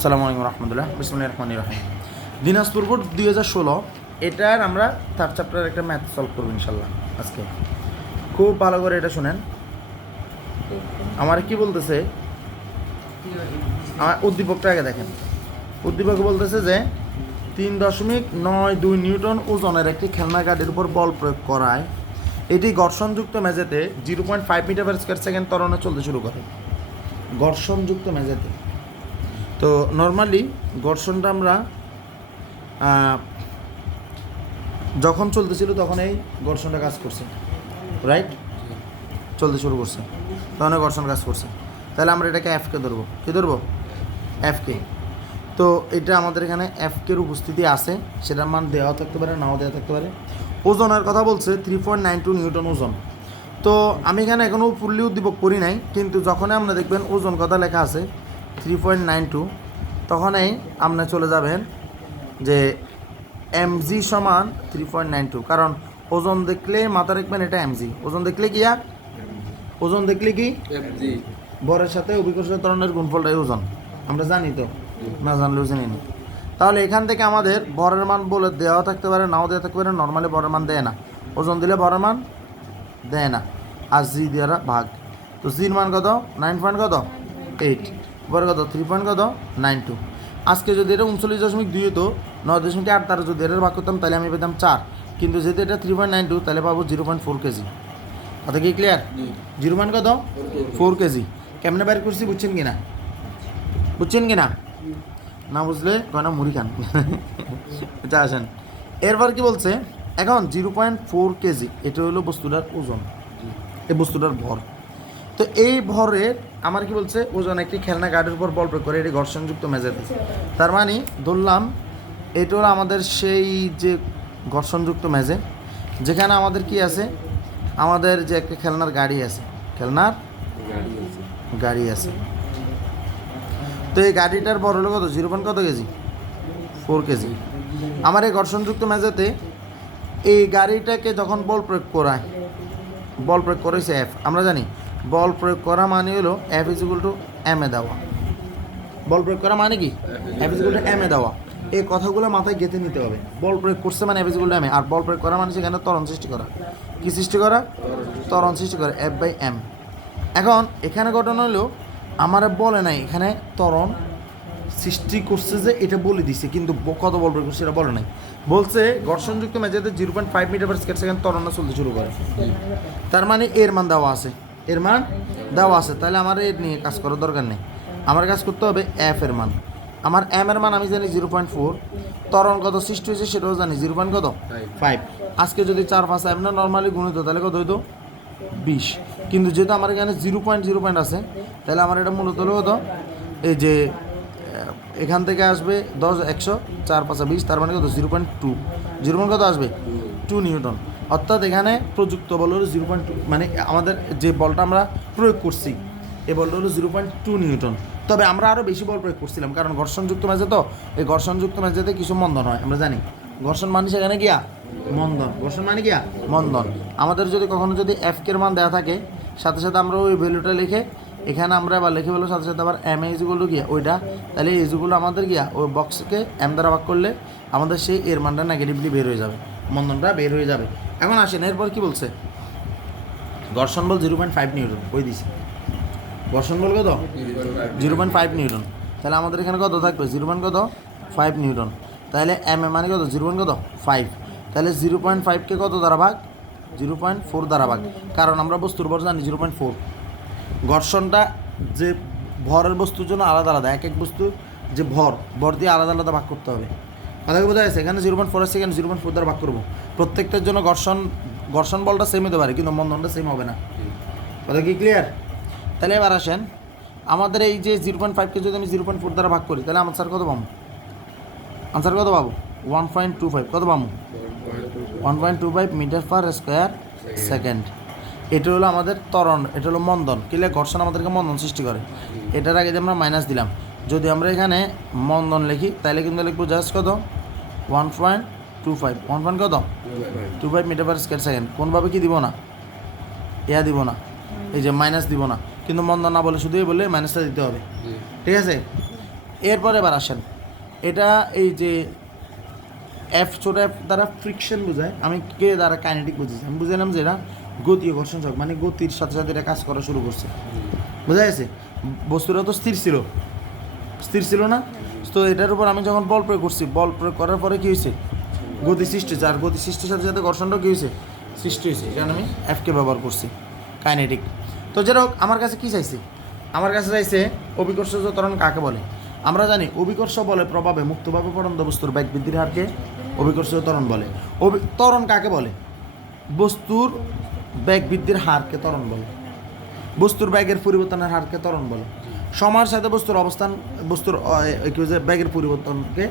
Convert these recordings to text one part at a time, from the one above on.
আসসালামু আলাইকুম রহমতুল্লাহ বিসমিল্লাহির রহমানির রহিম। দিনাজপুর বোর্ড 2016 এটার আমরা থার্ড চ্যাপ্টার একটা ম্যাথ সলভ করবো ইনশাল্লাহ আজকে। খুব ভালো করে এটা শুনেন। আমার কি বলতেছে, আমার উদ্দীপকটা আগে দেখেন। উদ্দীপক বলতেছে যে 3.92 নিউটন ওজনের একটি খেলনা গাড়ির উপর বল প্রয়োগ করায় এটি ঘর্ষণযুক্ত মেঝেতে 0.5 মিটার পার স্কয়ার সেকেন্ড ত্বরণে চলতে শুরু করে। ঘর্ষণযুক্ত মেঝেতে তো নর্মালি ঘর্ষণটা আমরা যখন চলতেছিল তখন এই ঘর্ষণটা কাজ করছে, রাইট? চলতে শুরু করছে তখন ঘর্ষণ কাজ করছে। তাহলে আমরা এটাকে এফকে ধরবো। কী ধরবো? এফকে। তো এটা আমাদের এখানে এফকের উপস্থিতি আছে, সেটার মান দেওয়া থাকতে পারে, নাও দেওয়া থাকতে পারে। ওজনের কথা বলছে 3.92 নিউটন ওজন। তো আমি এখানে এখনও ফুললি উদ্দীপক করি নাই, কিন্তু যখনই আমরা দেখবেন ওজন কথা লেখা আছে 3.92, তখনই আপনি চলে যাবেন যে এমজি সমান 3.92, কারণ ওজন দেখলে মাথা রাখবেন এটা এমজি। ওজন দেখলে কি ওজন দেখলে কি ভরের সাথে অভিকর্ষ ত্বরণের গুণফলটাই ওজন। আমরা জানি তো, না জানলেও জানি না। তাহলে এখান থেকে আমাদের ভরের মান বলে দেওয়া থাকতে পারে, নাও দেওয়া থাকতে পারে। নর্মালি ভরের মান দেয় না, ওজন দিলে ভরের মান দেয় না, আর জি দ্বারা ভাগ। তো জির মান কত? 9.8। ভর কত? 3.92। আজকে যদি এটা 39.2 হতো, 9.8 দ্বারা যদি এটা ভাগ করতাম তাহলে আমি পেতাম 4, কিন্তু যেহেতু এটা 3.92 তাহলে পাবো 0.4 কেজি। কথা কি ক্লিয়ার? 0. কত? 4 কেজি। কেমনে বের করছি বুঝছেন কিনা? বুঝছেন কিনা? না বুঝলে কয়না মুড়ি খান। আচ্ছা আসেন, এরপর কি বলছে এখন 0.4 কেজি এটা হলো বস্তুটার ওজন, এই বস্তুটার ভর। তো এই ভরের আমার কি বলছে ওজন একটি খেলনা গাড়ির উপর বল প্রয়োগ করে এটি ঘর্ষণযুক্ত মেঝেতে। তার মানে ধরলাম এটা হলো আমাদের সেই যে ঘর্ষণযুক্ত মেঝে, যেখানে আমাদের কি আছে, আমাদের যে একটা খেলনার গাড়ি আছে, খেলনার গাড়ি আছে। তো এই গাড়িটার বড় হলো কত? 0. কত কেজি? 4 কেজি। আমার এই ঘর্ষণযুক্ত মেঝেতে এই গাড়িটাকে যখন বল প্রয়োগ করায়, বল প্রয়োগ করেছে এফ। আমরা জানি বল প্রয়োগ করা মানে হলো F is equal to M A দেওয়া। বল প্রয়োগ করা মানে কি? F is equal to M A দেওয়া। এই কথাগুলো মাথায় গেঁথে নিতে হবে। বল প্রয়োগ করছে মানে F is equal to M A, আর বল প্রয়োগ করা মানে সেখানে ত্বরণ সৃষ্টি করা। কি সৃষ্টি করা? ত্বরণ সৃষ্টি করা, এফ বাই এম। এখন এখানে ঘটনা হলো আমার বলে নাই এখানে ত্বরণ সৃষ্টি করছে যে এটা বলে দিছে, কিন্তু কত বল প্রয়োগ করছে সেটা বলে নাই। বলছে ঘর্ষণযুক্ত মেঝেতে 0.5 মিটার পার স্কয়ার সেকেন্ড ত্বরণে চলতে শুরু করে। তার মানে এর মান দেওয়া আছে, এর মান দেওয়া আছে। তাহলে আমার এর নিয়ে কাজ করার দরকার নেই, আমার কাজ করতে হবে এফ এর মান। আমার এম এর মান আমি জানি 0.4, ত্বরণ কত সৃষ্টি হয়েছে সেটাও জানি 0.5। আজকে যদি 4-5 এম না নর্মালি গুণিত তাহলে কত হইতো? 20। কিন্তু যেহেতু আমার এখানে 0.0 আছে, তাহলে আমার এটা মূলত হলো কত? এই যে এখান থেকে আসবে 10, 100, 4-5 20, তার মানে কত? 0.2। 0. কত আসবে? 2 নিউটন। অর্থাৎ এখানে প্রযুক্ত বল হলো 0.2, মানে আমাদের যে বলটা আমরা প্রয়োগ করছি এই বলটা হলো 0.2 নিউটন। তবে আমরা আরও বেশি বল প্রয়োগ করছিলাম, কারণ ঘর্ষণযুক্ত মেঝে তো, এই ঘর্ষণযুক্ত মেঝেতে কিছু মন্দন হয়। আমরা জানি ঘর্ষণ মানে সেখানে গিয়া মন্দন, ঘর্ষণ মানে গিয়া মন্দন। আমাদের যদি কখনো যদি এফকের মান দেওয়া থাকে, সাথে সাথে আমরা ওই ভ্যালুটা লিখে এখানে আমরা আবার লিখে ফেলো, সাথে সাথে আবার এম ইজগুলো গিয়া ওইটা, তাহলে ইজগুলো আমাদের গিয়া ওই বক্সকে এম দ্বারা ভাগ করলে আমাদের সেই এর মানটা নেগেটিভলি বের হয়ে যাবে, মন্দনটা বের হয়ে যাবে। এখন আসেন এরপর কি বলছে, ঘর্ষণ বল 0.5 নিউটন ওই দিছে। ঘর্ষণ বল কত? 0.5 নিউটন। তাহলে আমাদের এখানে কত থাকবে? 0.5 নিউটন। তাহলে এম এ মানে কত? 0.5। তাহলে 0.5কে কত দ্বারা ভাগ? 0.4 দ্বারা ভাগ, কারণ আমরা বস্তুর ভর জানি 0.4। ঘর্ষণটা যে ভরের বস্তুর জন্য আলাদা আলাদা, এক এক বস্তু যে ভর দিয়ে আলাদা আলাদা ভাগ করতে হবে। কথাকে বোঝা যাচ্ছে? এখানে 0.4 আছে, এখানে 0.4 দ্বারা ভাগ করবো। প্রত্যেকটার জন্য ঘর্ষণ বলটা সেম হতে পারে, কিন্তু মন্দনটা সেম হবে না। কথা কি ক্লিয়ার? তাহলে এবার আসেন, আমাদের এই যে 0.5কে যদি আমি 0.4 দ্বারা ভাগ করি তাহলে আনসার কত পাবো? আনসার কত পাবো? 1.25। কত পাবো? 1.25 মিটার পার স্কোয়ার সেকেন্ড। এটা হলো আমাদের ত্বরণ, এটা হলো মন্দন। ক্লিয়ার? ঘর্ষণ আমাদেরকে মন্দন সৃষ্টি করে। এটার আগে যে আমরা মাইনাস দিলাম, যদি আমরা এখানে মন্দন লিখি তাহলে কিন্তু লিখবো জাস্ট কত? 1.25। 1. কত? 25 মিটার পার স্কোয়ার সেকেন্ড। কোনভাবে কি দিব না? ইয়া দিব না, এই যে মাইনাস দিব না, কিন্তু মন্দন না বলে শুধুই বলে মাইনাসটা দিতে হবে। ঠিক আছে? এরপর এবার আসেন, এটা এই যে এফ ছোট এফ দ্বারা ফ্রিকশন বোঝায়, আমি কে দ্বারা কাইনেটিক বুঝেছি, আমি বুঝলাম যে এটা গতি ও ঘর্ষণ সহগ, মানে গতির সাথে সাথে এটা কাজ করা শুরু করছে। বোঝা গেছে? বস্তুটা তো স্থির ছিল না? তো এটার উপর আমি যখন বল প্রয়োগ করছি, বল প্রয়োগ করার পরে কী হয়েছে? গতি সৃষ্টি হয়েছে, আর গতি সৃষ্টির সাথে সাথে ঘর্ষণটাও কী হয়েছে? সৃষ্টি হয়েছে। এখানে আমি এফকে ব্যবহার করছি, কাইনেটিক। তো যেটা হোক, আমার কাছে কী চাইছে? আমার কাছে চাইছে অভিকর্ষজ ত্বরণ কাকে বলে। আমরা জানি অভিকর্ষ বলের প্রভাবে মুক্তভাবে পড়ন্ত বস্তুর বেগ বৃদ্ধির হারকে অভিকর্ষজ ত্বরণ বলে। ত্বরণ কাকে বলে? বস্তুর বেগ বৃদ্ধির হারকে ত্বরণ বলে, বস্তুর বেগের পরিবর্তনের হারকে ত্বরণ বলে। সময়ের সাথে বস্তুর অবস্থান, বস্তুর বেগের পরিবর্তনকে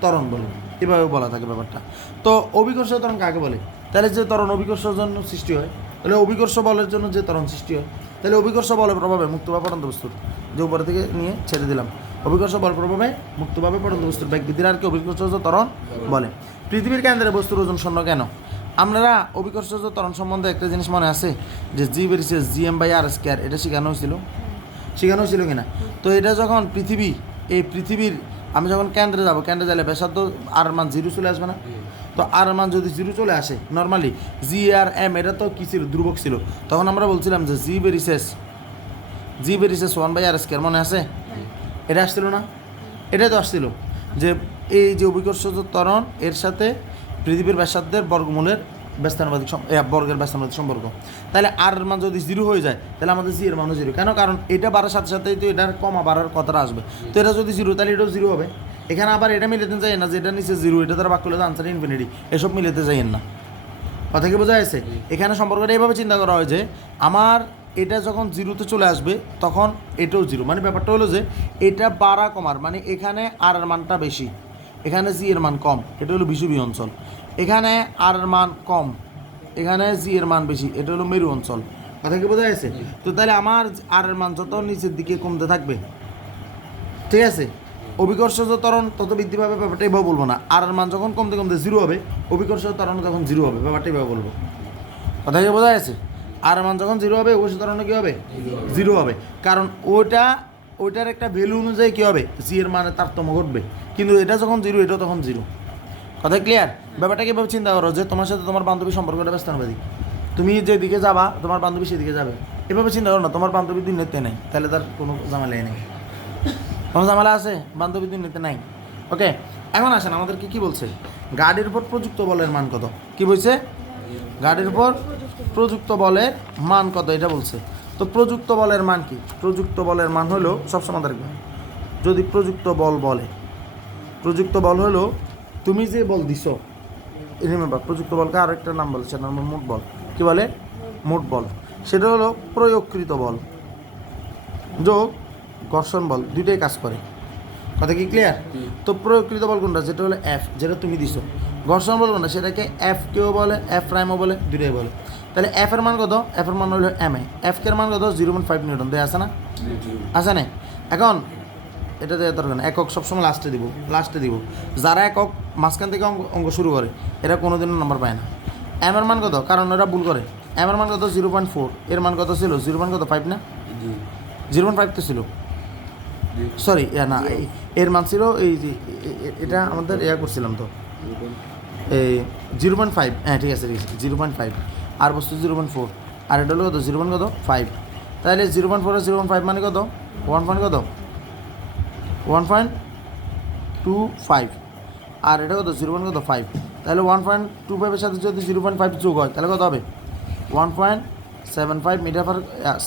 ত্বরণ বলে, এভাবে বলা থাকে ব্যাপারটা। তো অভিকর্ষ ত্বরণ কাকে বলে? তাহলে যে ত্বরণ অভিকর্ষের জন্য সৃষ্টি হয়, তাহলে অভিকর্ষ বলের জন্য যে ত্বরণ সৃষ্টি হয়, তাহলে অভিকর্ষ বলের প্রভাবে মুক্তভাবে পড়ন্ত বস্তুর, যে উপরে থেকে নিয়ে ছেড়ে দিলাম, অভিকর্ষ বলের প্রভাবে মুক্তভাবে পড়ন্ত বস্তুর বেগ বৃদ্ধির হারকে অভিকর্ষজ ত্বরণ বলে। পৃথিবীর কেন্দ্রে বস্তুর ওজন শূন্য কেন? আপনারা অভিকর্ষজ ত্বরণ সম্বন্ধে একটা জিনিস মনে আছে যে জি বেরিয়েছে GM/r², এটা শেখানো হয়েছিল কিনা? তো এটা যখন পৃথিবীর আমি যখন কেন্দ্রে যাব, কেন্দ্রে গেলে ব্যাসার্ধ আর মান 0 চলে আসবে না? তো আর মান যদি 0 চলে আসে, নর্মালি জি আর এম এটা তো কী ছিল? ধ্রুবক ছিল। তখন আমরা বলছিলাম যে জি বেরিসেস 1/r², মনে আছে? এটা আসছিল না? এটাই তো আসছিল যে এই যে অভিকর্ষজ ত্বরণ এর সাথে পৃথিবীর ব্যাসার্ধের বর্গমূলের ব্যস্তানুপাতিক বর্গের ব্যস্তানুপাতিক সম্পর্ক। তাহলে আর এর মান যদি 0 হয়ে যায়, তাহলে আমাদের জি এর মানও 0। কেন? কারণ এটা বাড়ার সাথে সাথেই তো এটার কমা বাড়ার কথাটা আসবে। তো এটা যদি 0, তাহলে এটাও 0 হবে। এখানে আবার এটা মিলাতে যাই না যে এটা নিচে 0, এটা দ্বারা বাক করলে আনসার ইনফিনিটি, এসব মিলাতে যাইয়েন না। কথা কি বোঝা যাচ্ছে? এখানে সম্পর্কটা এইভাবে চিন্তা করা হয় যে আমার এটা যখন 0-তে চলে আসবে, তখন এটাও 0। মানে ব্যাপারটা হলো যে এটা বাড়া কমার, মানে এখানে আর এর মানটা বেশি, এখানে জি এর মান কম, এটা হলো বিষুবীয় অঞ্চল। এখানে আর এর মান কম, এখানে জি এর মান বেশি, এটা হলো মেরু অঞ্চল। কথা কি বোঝা যাচ্ছে? তো তাহলে আমার আর এর মান যত নিচের দিকে কমতে থাকবে, ঠিক আছে, অভিকর্ষজ ত্বরণ তত বৃদ্ধি পাবে, ব্যাপারটা এভাবে বলবো না। আর এর মান যখন কমতে কমতে 0 হবে, অভিকর্ষজ ত্বরণ তখন 0 হবে, ব্যাপারটা এভাবে বলবো। কথা কি বোঝা যাচ্ছে? আর মান যখন 0 হবে, অভিকর্ষজ ত্বরণ কী হবে? 0 হবে। কারণ ওইটার একটা ভ্যালু অনুযায়ী কী হবে? জি এর মানে তারতম্য ঘটবে। কিন্তু এটা যখন 0, এটা তখন 0। কথা ক্লিয়ার? ব্যাপারটা কীভাবে চিন্তা করো যে তোমার সাথে তোমার বান্ধবীর সম্পর্কটা ব্যস্তানুপাতিক, তুমি যেদিকে যাবা তোমার বান্ধবী সেদিকে যাবে, এভাবে চিন্তা করো না। তোমার বান্ধবী দিনেতে নেই, তাহলে তার কোনো ঝামেলাই নেই। কোনো ঝামেলা আছে? বান্ধবী দিনেতে নাই। ওকে, এখন আসেন আমাদেরকে কি বলছে? গাড়ির উপর প্রযুক্ত বলের মান কত? কি বলছে? গাড়ির উপর প্রযুক্ত বলের মান কত, এটা বলছে। তো প্রযুক্ত বলের মান কি? প্রযুক্ত বলের মান হলো, সবসময় দেখবে যদি প্রযুক্ত বল হলো তুমি যে বল দিছো, রিমেম্বার প্রযুক্ত বলকে আরও একটা নাম বলে, সেটা নাম মোট বল। কী বলে? মোট বল। সেটা হলো প্রয়োগকৃত বল যোগ ঘর্ষণ বল, দুইটাই কাজ করে। কথা কি ক্লিয়ার? তো প্রয়োগকৃত বল কোনটা? যেটা হলো এফ, যেটা তুমি দিছো। ঘর্ষণ বল কোনটা? সেটাকে এফ কেও বলে, এফ প্রাইমও বলে, দুইটাই বলে। তাহলে এফ এর মান কত? এফ এর মান হলো এম এ। এফ এর মান কত? 0.5 নিউটন। দেয়া আছে না? আছে না? এখন এটা দেওয়ার দরকার না, একক সবসময় লাস্টে দিব। যারা একক মাঝখান থেকে অঙ্ক শুরু করে, এরা কোনোদিনও নাম্বার পায় না। এম এর মান কত? কারণ এরা ভুল করে। এম এর মান কত? 0.4। এর মান কত ছিল? 0.5 না? 0.5 তো ছিল, সরি না, এর মান ছিল এই যে এটা আমাদের করছিলাম তো এই 0.5। হ্যাঁ ঠিক আছে 0.5, আর বস্তু 0.4, আর এটা হলো কত? 0.5। তাহলে 0.4 আর 0.5 মানে কত? 1.25, আর এটা কত? 0.5। তাহলে 1.25 সাথে যদি 0.5 যোগ হয়, তাহলে কত হবে? 1.75 মিটার পার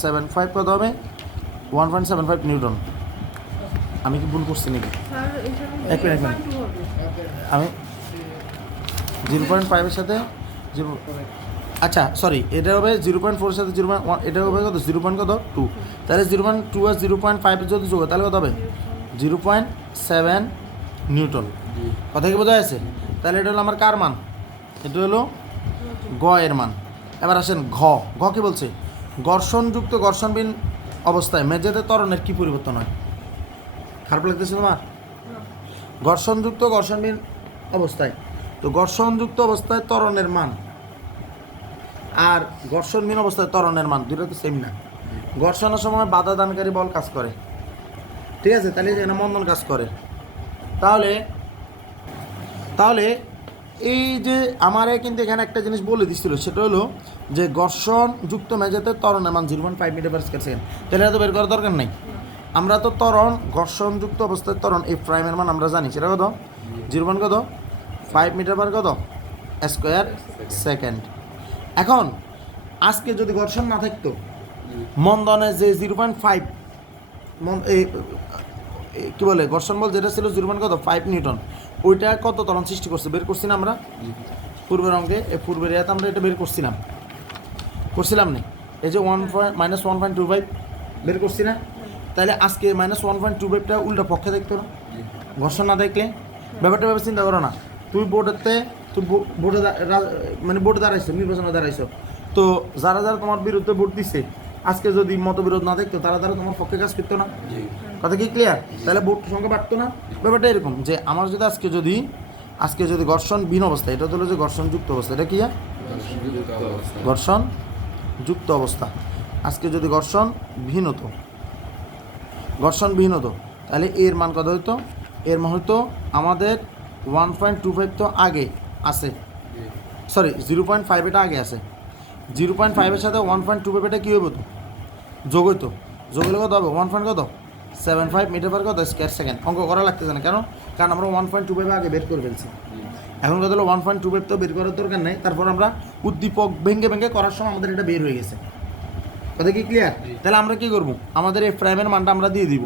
75 কত হবে? 1.75 নিউটন। আমি কি ভুল করছি নাকি? এক মিনিট, আমি 0.5-এর সাথে 0, আচ্ছা সরি, এটা হবে 0.4-এর সাথে 0.1, এটা হবে কত? 0.2। তাহলে 0.2 আর 0.5 যদি যোগ হয়, তাহলে কত হবে? 0.7 নিউটন। কথা কি বোঝা যাচ্ছে? তাহলে এটা হলো আমার কার মান? এটা হলো গ এর মান। এবার আসেন ঘ কি বলছে? ঘর্ষণযুক্ত ঘর্ষণবিহীন অবস্থায় মেঝেতে ত্বরণের কী পরিবর্তন হয়? খারাপ লাগতেছে তোমার? ঘর্ষণযুক্ত ঘর্ষণবিহীন অবস্থায়, তো ঘর্ষণযুক্ত অবস্থায় ত্বরণের মান আর ঘর্ষণবিহীন অবস্থায় ত্বরণের মান দুটো তো সেম না। ঘর্ষণের সময় বাধা দানকারী বল কাজ করে, ঠিক আছে, তাহলে এখানে মন্দন কাজ করে। তাহলে তাহলে এই যে আমারে কিন্তু এখানে একটা জিনিস বলে দিচ্ছিল, সেটা হলো যে ঘর্ষণ যুক্ত মেঝেতে ত্বরণের মান 0.5 মিটার পার স্কয়ার সেকেন্ড। তাহলে এটা তো বের করার দরকার নেই। আমরা তো ত্বরণ ঘর্ষণযুক্ত অবস্থায় ত্বরণ এই প্রাইমের মান আমরা জানি, সেটা কত 0.5 মিটার পার কত স্কয়ার সেকেন্ড। এখন আজকে যদি ঘর্ষণ না থাকতো, মন্দনে যে 0.5 কি বলে ঘর্ষণ বল যেটা ছিল 0.5 নিউটন, ওইটা কত ত্বরণ সৃষ্টি করছে বের করছি না আমরা পূর্বের অঙ্কে, পূর্বের ইয়াতে আমরা এটা বের করছিলাম না? এই যে -1.25 বের করছি না? তাহলে আজকে -1.25টা উল্টা পক্ষে দেখতো না, ঘর্ষণ না দেখলে। ব্যাপারটা ভাবে চিন্তা করো না, তুই বোর্ডে মানে বোর্ডে দাঁড়াইছো, নির্বাচনে দাঁড়াইছো, তো যারা যারা তোমার বিরুদ্ধে ভোট দিচ্ছে, আজকে যদি মতবিরোধ না দেখতো, তারা তোমার পক্ষে কাজ করতো না। কথা কি ক্লিয়ার? তাহলে ভোট সংখ্যা বাড়তো না। ব্যাপারটা এরকম যে আমার যদি আজকে যদি ঘর্ষণ বিহীন অবস্থা, এটা হলো যে ঘর্ষণ যুক্ত অবস্থা, এটা কি ঘর্ষণ যুক্ত অবস্থা। আজকে যদি ঘর্ষণ বিহীন হতো, তাহলে এর মান কত হতো? এর মান হতো আমাদের 1.25 তো আগে আছে, সরি 0.5 এটা আগে আছে। 0.5-এর সাথে 1.25 এটা কী হইব? তো যোগ হইতো, যোগ হলে কত হবে? 1.75 মিটার পার কত স্কয়ার সেকেন্ড। অঙ্ক করা লাগতেছে না, কারণ আমরা 1.25 আগে বের করে ফেলছি। এখন কত হলো 1.25 তো বের করার দরকার নেই, তারপর আমরা উদ্দীপক ভেঙে করার সময় আমাদের এটা বের হয়ে গেছে। কথা কি ক্লিয়ার? তাহলে আমরা কি করব? আমাদের এই প্রাইমের মানটা আমরা দিয়ে দিব,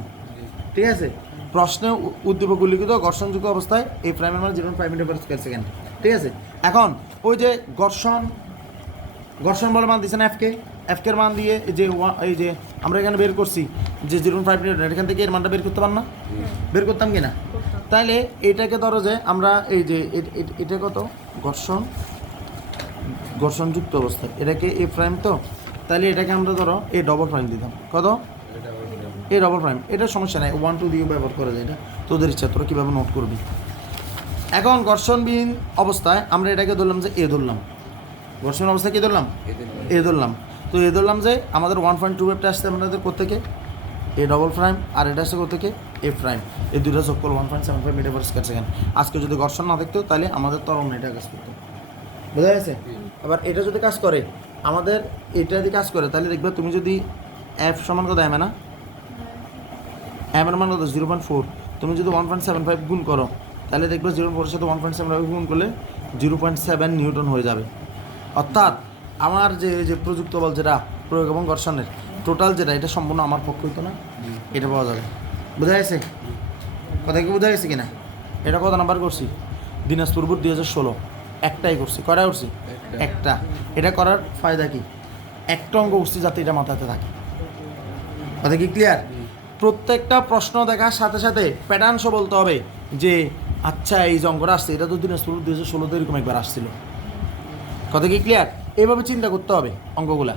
ঠিক আছে? প্রশ্নে উদ্দীপক উল্লিখিত ঘর্ষণযুক্ত অবস্থায় এই প্রাইমের মান 0.5 মিটার পার স্কয়ার সেকেন্ড, ঠিক আছে? এখন ওই যে ঘর্ষণ বল মান দিচ্ছে না এফকের মান দিয়ে এই যে আমরা এখানে বের করছি যে 0.5 মিটার, এখান থেকে এর মানটা বের করতে পার না? বের করতাম কি না? তাহলে এটাকে ধরো যে আমরা এই যে এটা কত ঘর্ষণযুক্ত অবস্থায়, এটাকে এ প্রাইম, তো তাহলে এটাকে আমরা ধরো এ ডবল প্রাইম দিতাম। কত? এ ডবল প্রাইম। এটা সমস্যা নাই, 1 2 দিয়ে ব্যবহার করা যায়, এটা তোদের ইচ্ছা, তোরা কীভাবে নোট করবি। এখন ঘর্ষণবিহীন অবস্থায় আমরা এটাকে ধরলাম যে এ ধরলাম, ঘর্ষণ অবস্থায় কী ধরলাম? এ ধরলাম। তো এ ধরলাম যে আমাদের 1.25টা আসছে আমাদের কোত্থেকে? এ ডবল প্রাইম, আর এটা আসছে কোত্থেকে? এ প্রাইম। এই দুটো যোগ করল 1.75 মিটার পার স্কয়ার সেকেন্ড। আজকে যদি ঘর্ষণ না থাকতো, তাহলে আমাদের ত্বরণ এটা কাজ করতো, বোঝা গেছে? আবার এটা যদি কাজ করে, আমাদের এটা যদি কাজ করে, তাহলে দেখবে তুমি যদি এফ সমান কত এম, না এম এর মান কত 0.4, তুমি যদি 1.75 গুণ করো, তাহলে দেখবে 0.4 এর সাথে 1.75 গুণ করলে 0.7 নিউটন হয়ে যাবে। অর্থাৎ আমার যে প্রযুক্ত বল যেটা প্রয়োগ এবং ঘর্ষণের টোটাল যেটা, এটা সম্পূর্ণ আমার পক্ষে হইতো না, এটা পাওয়া যাবে। বোঝা গেছে? কথা কি বোঝা গেছে কিনা? এটা কত নাম্বার করছি? দিনাজপুর বোর্ড 2016 একটাই করছি। কয়টা করছি? একটা। এটা করার ফায়দা কি? একটা অঙ্ক করছি যাতে এটা মাথাতে থাকে। কথা কি ক্লিয়ার? প্রত্যেকটা প্রশ্ন দেখার সাথে সাথে প্যাটার্নসও বলতে হবে যে আচ্ছা এই যে অঙ্কটা আসছে, এটা তো দিনাজপুর 2016 এরকম একবার আসছিল। কথা কি ক্লিয়ার? এইভাবে চিন্তা করতে হবে অঙ্কগুলা।